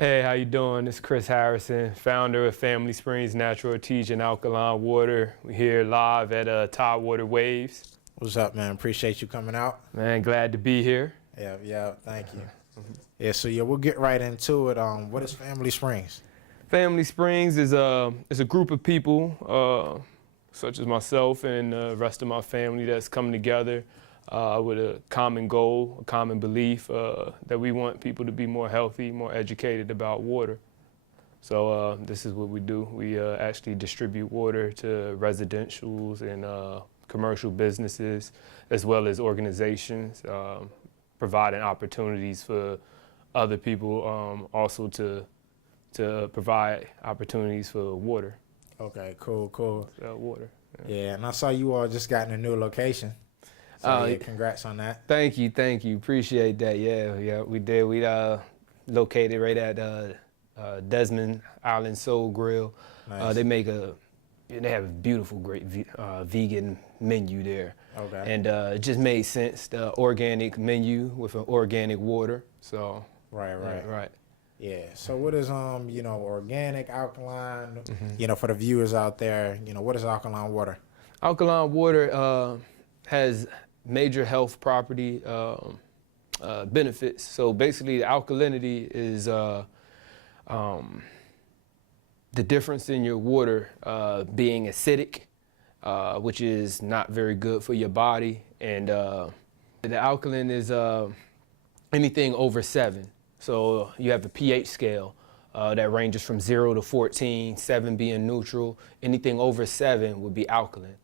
Hey, how you doing? This is Chris Harrison, founder of Family Springs Natural Artesian Alkaline Water. We're here live at Tidewater Waves. What's up, man? Appreciate you coming out. Man, glad to be here. Yeah, thank you. Yeah, we'll get right into it. What is Family Springs? Family Springs is a group of people, such as myself and the rest of my family, that's come together with a common goal, a common belief that we want people to be more healthy, more educated about water. So this is what we do. We actually distribute water to residentials and commercial businesses, as well as organizations, providing opportunities for other people also to provide opportunities for water. Okay, cool. Water. Yeah, and I saw you all just got in a new location. So yeah, congrats on that. Thank you. Appreciate that. Yeah, we did. We located right at Desmond Island Soul Grill. Nice. They have a beautiful, great vegan menu there. Okay. And it just made sense, the organic menu with an organic water. So Right. Yeah. So what is organic, alkaline? For the viewers out there, what is alkaline water? Alkaline water has major health property benefits. So basically, the alkalinity is the difference in your water being acidic, which is not very good for your body, and the alkaline is anything over 7. So you have the pH scale that ranges from 0 to 14, 7 being neutral. Anything over 7 would be alkaline.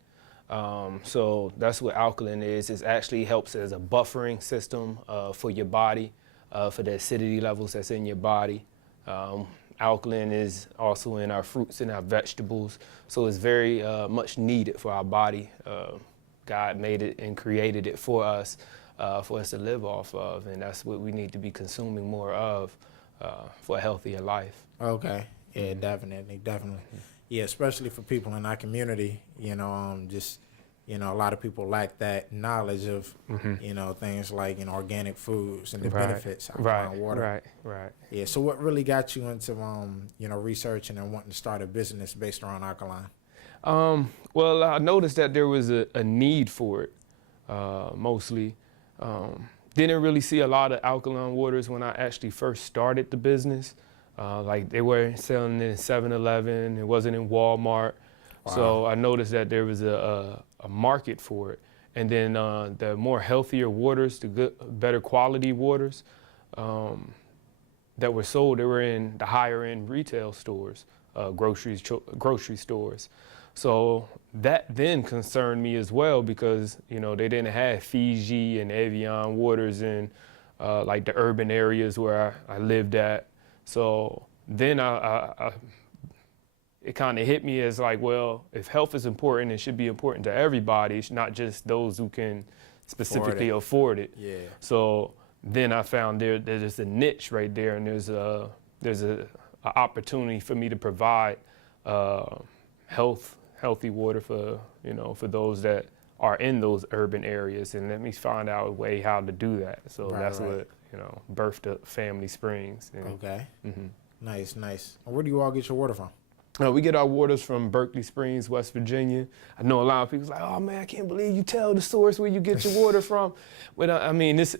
So that's what alkaline is. It actually helps as a buffering system for your body, for the acidity levels that's in your body. Alkaline is also in our fruits and our vegetables, so it's very much needed for our body. God made it and created it for us to live off of, and that's what we need to be consuming more of for a healthier life. Okay, yeah, definitely. Yeah, especially for people in our community, a lot of people lack that knowledge of, things like, organic foods and the benefits of water. Right. Yeah, so what really got you into, researching and wanting to start a business based around alkaline? Well, I noticed that there was a need for it, mostly. Didn't really see a lot of alkaline waters when I actually first started the business. Like they were selling it in 7-Eleven, it wasn't in Walmart. Wow. So I noticed that there was a market for it. And then the more healthier waters, the better quality waters that were sold, they were in the higher end retail stores, grocery stores. So that then concerned me as well, because they didn't have Fiji and Evian waters in like the urban areas where I lived at. So then it kind of hit me as like, well, if health is important, it should be important to everybody. It's not just those who can specifically afford it. Yeah. So then I found there's a niche right there, and there's a opportunity for me to provide healthy water for those that are in those urban areas, and let me find out a way how to do that. So that's what birthed up Family Springs. Okay. Nice. Where do you all get your water from? We get our waters from Berkeley Springs, West Virginia. I know a lot of people like, oh man, I can't believe you tell the source where you get your water from. But I mean, it's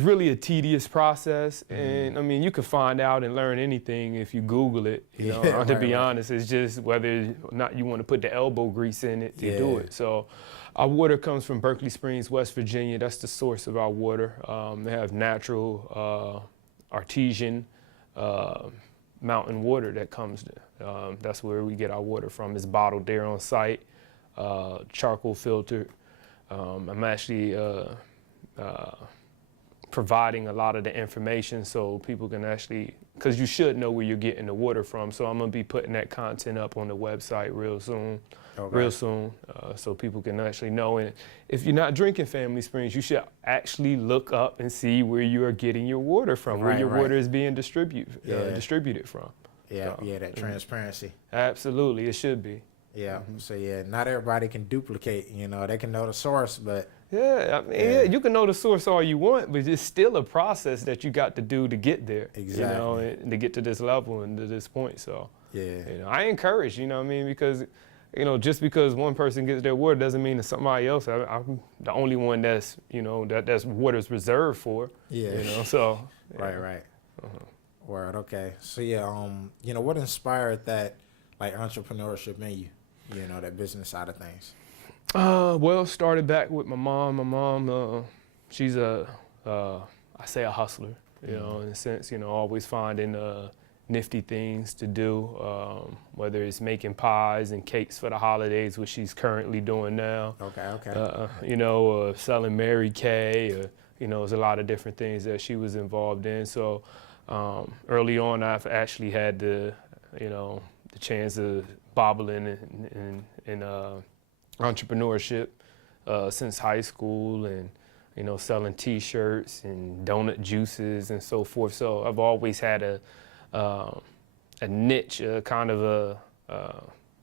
really a tedious process, and I mean, you can find out and learn anything if you Google it. To be honest, it's just whether or not you want to put the elbow grease in it to do it. So our water comes from Berkeley Springs, West Virginia. That's the source of our water. They have natural artesian mountain water that comes. That's where we get our water from. It's bottled there on site, charcoal filtered. I'm actually providing a lot of the information so people can actually, because you should know where you're getting the water from. So I'm going to be putting that content up on the website real soon. So people can actually know. And if you're not drinking Family Springs, you should actually look up and see where you are getting your water from, where your water is being distributed from. That transparency. Absolutely, it should be. Yeah. So not everybody can duplicate. They can know the source, but Yeah, I mean, yeah, you can know the source all you want, but it's still a process that you got to do to get there. Exactly. You know, and to get to this level and to this point. So, Yeah. you know, I encourage, you know what I mean, because, you know, just because one person gets their water doesn't mean that somebody else, I'm the only one that's, you know, that's water's reserved for. Yeah. You know, so. Right, right. Word, okay. So yeah, you know, what inspired that like entrepreneurship in you? You know, that business side of things. Well, started back with my mom. My mom, she's I say a hustler, you know, in a sense, you know, always finding nifty things to do, whether it's making pies and cakes for the holidays, which she's currently doing now. Okay. You know, selling Mary Kay, you know, there's a lot of different things that she was involved in. So early on, I've actually had the chance of bobbling in entrepreneurship since high school, and you know, selling T-shirts and donut juices and so forth. So I've always had a niche, kind of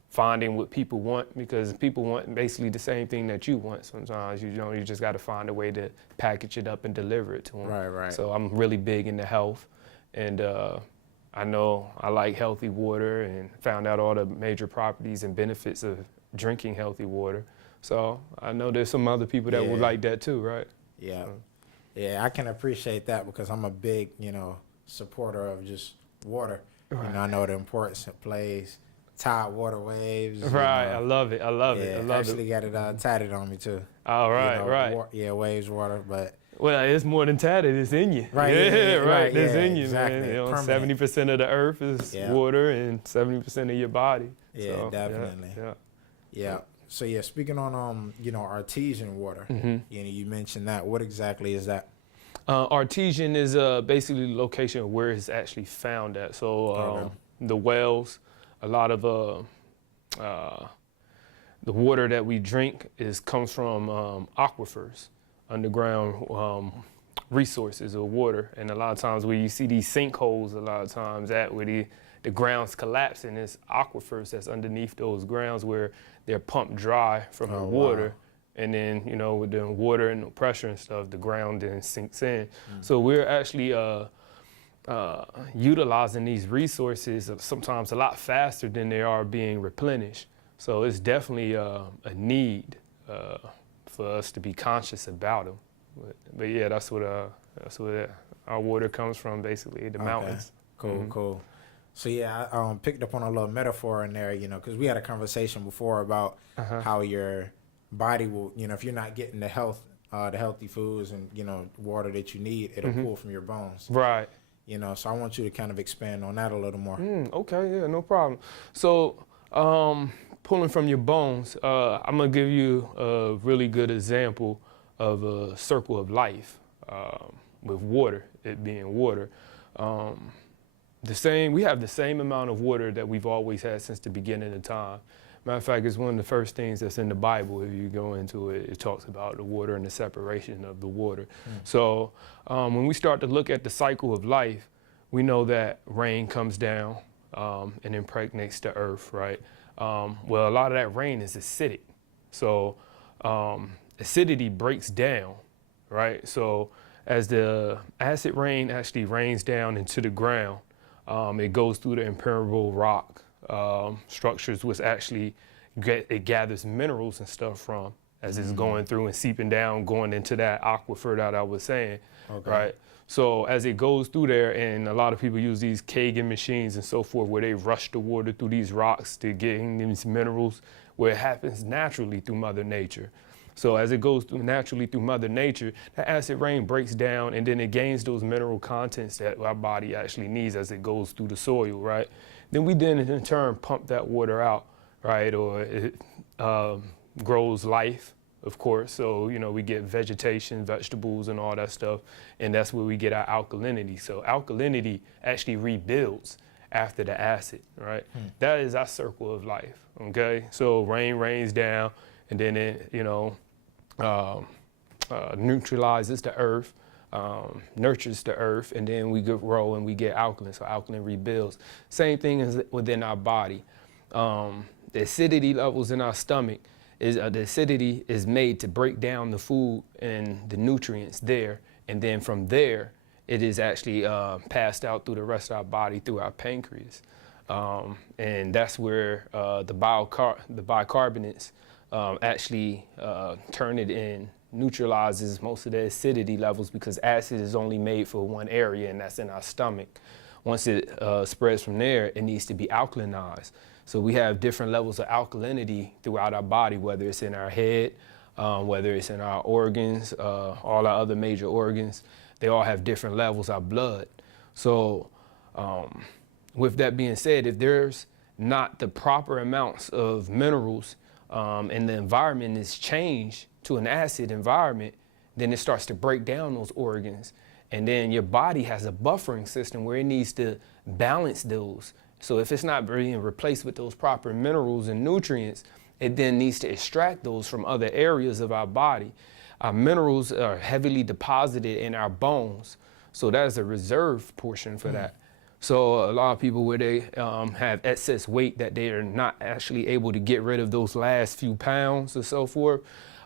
finding what people want, because people want basically the same thing that you want. Sometimes you just got to find a way to package it up and deliver it to them. Right. So I'm really big into health, and I know I like healthy water, and found out all the major properties and benefits of drinking healthy water. So I know there's some other people that would like that too, right? Yeah. Yeah, I can appreciate that because I'm a big, you know, supporter of just water. Right. You know, I know the importance it plays. Tidewater waves. Right, You know. I love it. I love it. I love actually got it tatted on me too. Oh, right, you know, waves, water, but. Well, it's more than tatted, it's in you. Right, Right, it's in you, exactly. man. You know, Permanent. 70% of the earth is water and 70% of your body. Yeah, so, definitely. Yeah. So yeah, speaking on you know, Artesian water, you know, you mentioned that. What exactly is that? Artesian is basically the location of where it's actually found at. So the wells, a lot of the water that we drink comes from aquifers, underground resources of water. And a lot of times where you see these sinkholes, a lot of times where the ground's collapsing, it's aquifers that's underneath those grounds where they're pumped dry from the water. Wow. And then, you know, with the water and the pressure and stuff, the ground then sinks in. So we're actually utilizing these resources sometimes a lot faster than they are being replenished. So it's definitely a need for us to be conscious about them. But yeah, that's where our water comes from, basically, the mountains. Cool. So yeah, I picked up on a little metaphor in there, you know, because we had a conversation before about how your body will, you know, if you're not getting the healthy foods and, you know, water that you need, it'll pull from your bones. Right. You know, so I want you to kind of expand on that a little more. Okay, yeah, no problem. So pulling from your bones, I'm going to give you a really good example of a circle of life with water, it being water. We have the same amount of water that we've always had since the beginning of time. Matter of fact, it's one of the first things that's in the Bible. If you go into it, it talks about the water and the separation of the water. So when we start to look at the cycle of life, we know that rain comes down and impregnates the earth, right? Well, a lot of that rain is acidic. So acidity breaks down, right? So as the acid rain actually rains down into the ground, it goes through the impermeable rock structures, which actually it gathers minerals and stuff from as it's going through and seeping down, going into that aquifer that I was saying, right? So as it goes through there, and a lot of people use these Kagan machines and so forth, where they rush the water through these rocks to get these minerals, where it happens naturally through Mother Nature. So as it goes through naturally through Mother Nature, that acid rain breaks down, and then it gains those mineral contents that our body actually needs as it goes through the soil, right? Then we in turn pump that water out, right? Or it grows life, of course. So, you know, we get vegetation, vegetables, and all that stuff, and that's where we get our alkalinity. So alkalinity actually rebuilds after the acid, right? That is our circle of life, okay? So rain rains down, and then it, you know, neutralizes the earth, nurtures the earth, and then we grow and we get alkaline. So alkaline rebuilds. Same thing as within our body. The acidity levels in our stomach is the acidity is made to break down the food and the nutrients there, and then from there it is actually passed out through the rest of our body through our pancreas, and that's where the bicarbonates actually turn it in, neutralizes most of the acidity levels, because acid is only made for one area, and that's in our stomach. Once it spreads from there, it needs to be alkalinized. So we have different levels of alkalinity throughout our body, whether it's in our head, whether it's in our organs, all our other major organs. They all have different levels, our blood. So with that being said, if there's not the proper amounts of minerals and the environment is changed to an acid environment, then it starts to break down those organs. And then your body has a buffering system where it needs to balance those. So if it's not being replaced with those proper minerals and nutrients, it then needs to extract those from other areas of our body. Our minerals are heavily deposited in our bones. So that is a reserve portion for that. So a lot of people where they have excess weight that they are not actually able to get rid of those last few pounds or so forth,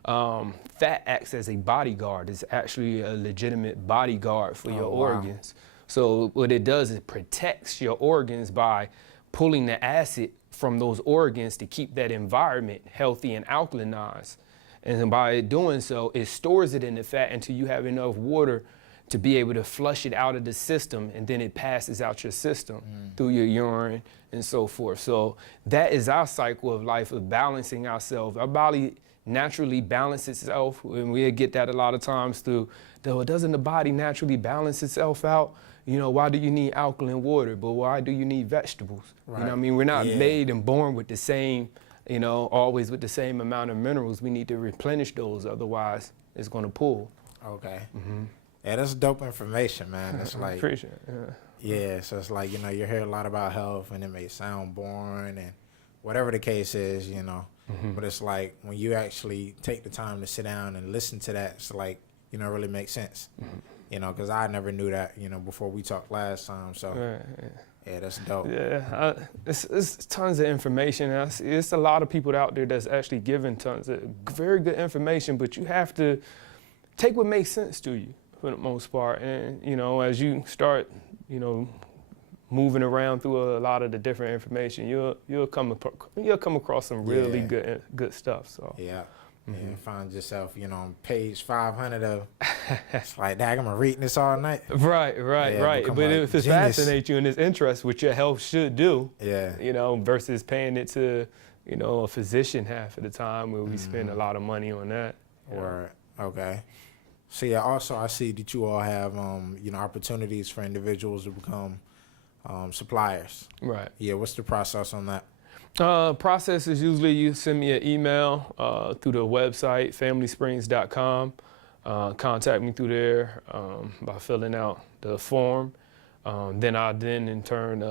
fat acts as a bodyguard. It's actually a legitimate bodyguard for your organs. So what it does is protects your organs by pulling the acid from those organs to keep that environment healthy and alkalinized. And by doing so, it stores it in the fat until you have enough water to be able to flush it out of the system, and then it passes out your system through your urine and so forth. So that is our cycle of life, of balancing ourselves. Our body naturally balances itself, and we get that a lot of times through, doesn't the body naturally balance itself out? You know, why do you need alkaline water? But why do you need vegetables? Right. You know what I mean? We're not made and born with the same, you know, always with the same amount of minerals. We need to replenish those, otherwise it's going to pull. Okay. Yeah, that's dope information, man. It's like, appreciate it. Yeah, so it's like, you know, you hear a lot about health and it may sound boring and whatever the case is, you know, but it's like when you actually take the time to sit down and listen to that, it's like, you know, it really makes sense. You know, because I never knew that, you know, before we talked last time. So, yeah, that's dope. Yeah, it's tons of information. It's a lot of people out there that's actually giving tons of very good information, but you have to take what makes sense to you for the most part. And, you know, as you start, you know, moving around through a lot of the different information, you'll come across some really good stuff. So and find yourself, you know, on page 500 of, it's like, dang, I'm reading this all night. Right. But if it fascinates you and it's interest, which your health should do, you know, versus paying it to, you know, a physician half of the time, where we spend a lot of money on that. Right. Okay. So yeah, also I see that you all have, you know, opportunities for individuals to become suppliers. Right. Yeah. What's the process on that? Process is usually you send me an email through the website, familysprings.com. Contact me through there by filling out the form. Then I in turn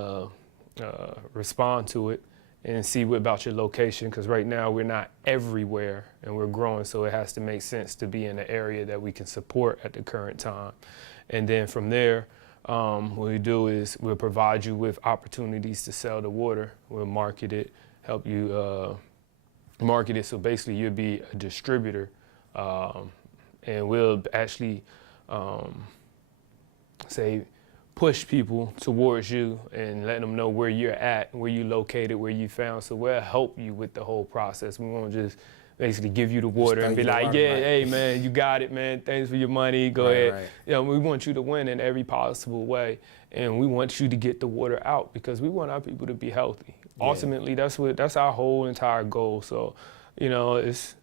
respond to it and see what about your location, because right now we're not everywhere and we're growing, so it has to make sense to be in an area that we can support at the current time. And then from there, what we do is we'll provide you with opportunities to sell the water. We'll market it, help you market it. So basically you'll be a distributor, and we'll actually push people towards you and let them know where you're at, where you're located, where you found. So we'll help you with the whole process. We won't just basically give you the water and be like, hey man, you got it, man. Thanks for your money. Go ahead. Right. You know, we want you to win in every possible way, and we want you to get the water out because we want our people to be healthy. Yeah. Ultimately, that's our whole entire goal. So, you know, it's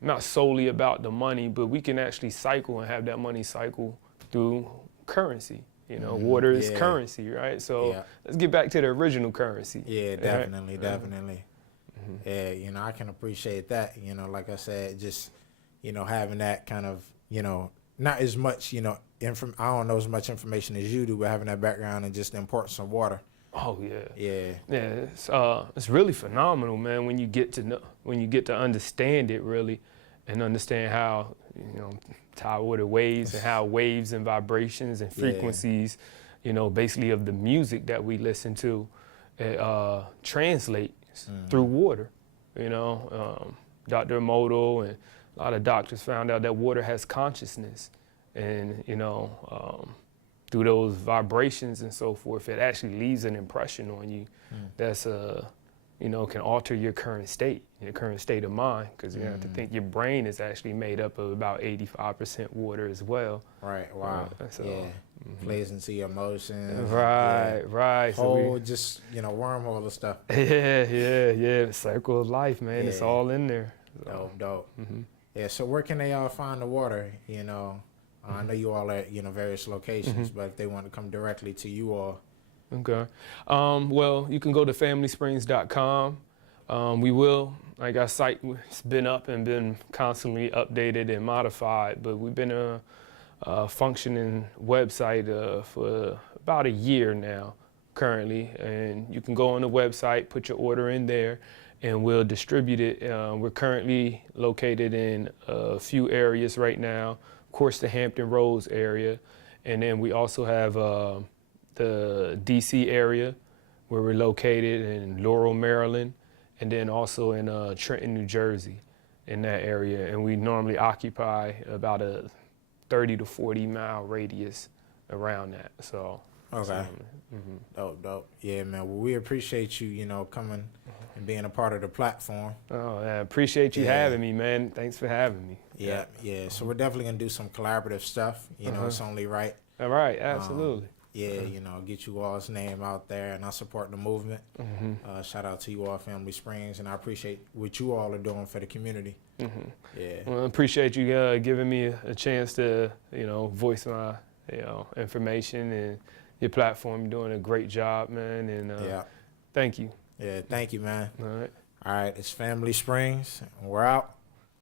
not solely about the money, but we can actually cycle and have that money cycle through currency. You know, water is currency, right? So let's get back to the original currency. Yeah, definitely, definitely. Yeah, you know, I can appreciate that. You know, like I said, just, you know, having that kind of, you know, not as much, you know, I don't know as much information as you do, but having that background and just the importance of water. Oh yeah. It's really phenomenal, man. When you get to understand it really, and understand how, you know, Tidewater waves and how waves and vibrations and frequencies, you know, basically of the music that we listen to, translate through water. You know, Dr. Emoto and a lot of doctors found out that water has consciousness, and through those vibrations and so forth, it actually leaves an impression on you that's can alter your current state of mind, because you have to think your brain is actually made up of about 85% water as well. Right. Wow. So, plays into your emotions. Right. Whole just wormhole of stuff. Yeah. Circle of life, man. It's all in there. So. Dope. Yeah. So where can they all find the water? I know you all at various locations, but if they want to come directly to you all. Okay. Well, you can go to familysprings.com. We will, like, our site has been up and been constantly updated and modified, but we've been a functioning website for about a year now currently. And you can go on the website, put your order in there, and we'll distribute it. We're currently located in a few areas right now, of course, the Hampton Roads area. And then we also have the DC area where we're located, in Laurel, Maryland, and then also in Trenton, New Jersey, in that area. And we normally occupy about a 30 to 40 mile radius around that. So. Okay. Dope. Yeah, man. Well, we appreciate you, coming and being a part of the platform. Oh, I appreciate you having me, man. Thanks for having me. Yeah. So we're definitely gonna do some collaborative stuff. It's only right. All right, absolutely. Get you all's name out there, and I support the movement. Shout out to you all, Family Springs, and I appreciate what you all are doing for the community. Well, I appreciate you giving me a chance to, voice my, information and your platform. You're doing a great job, man, and thank you. Yeah, thank you, man. All right. All right, it's Family Springs, and we're out.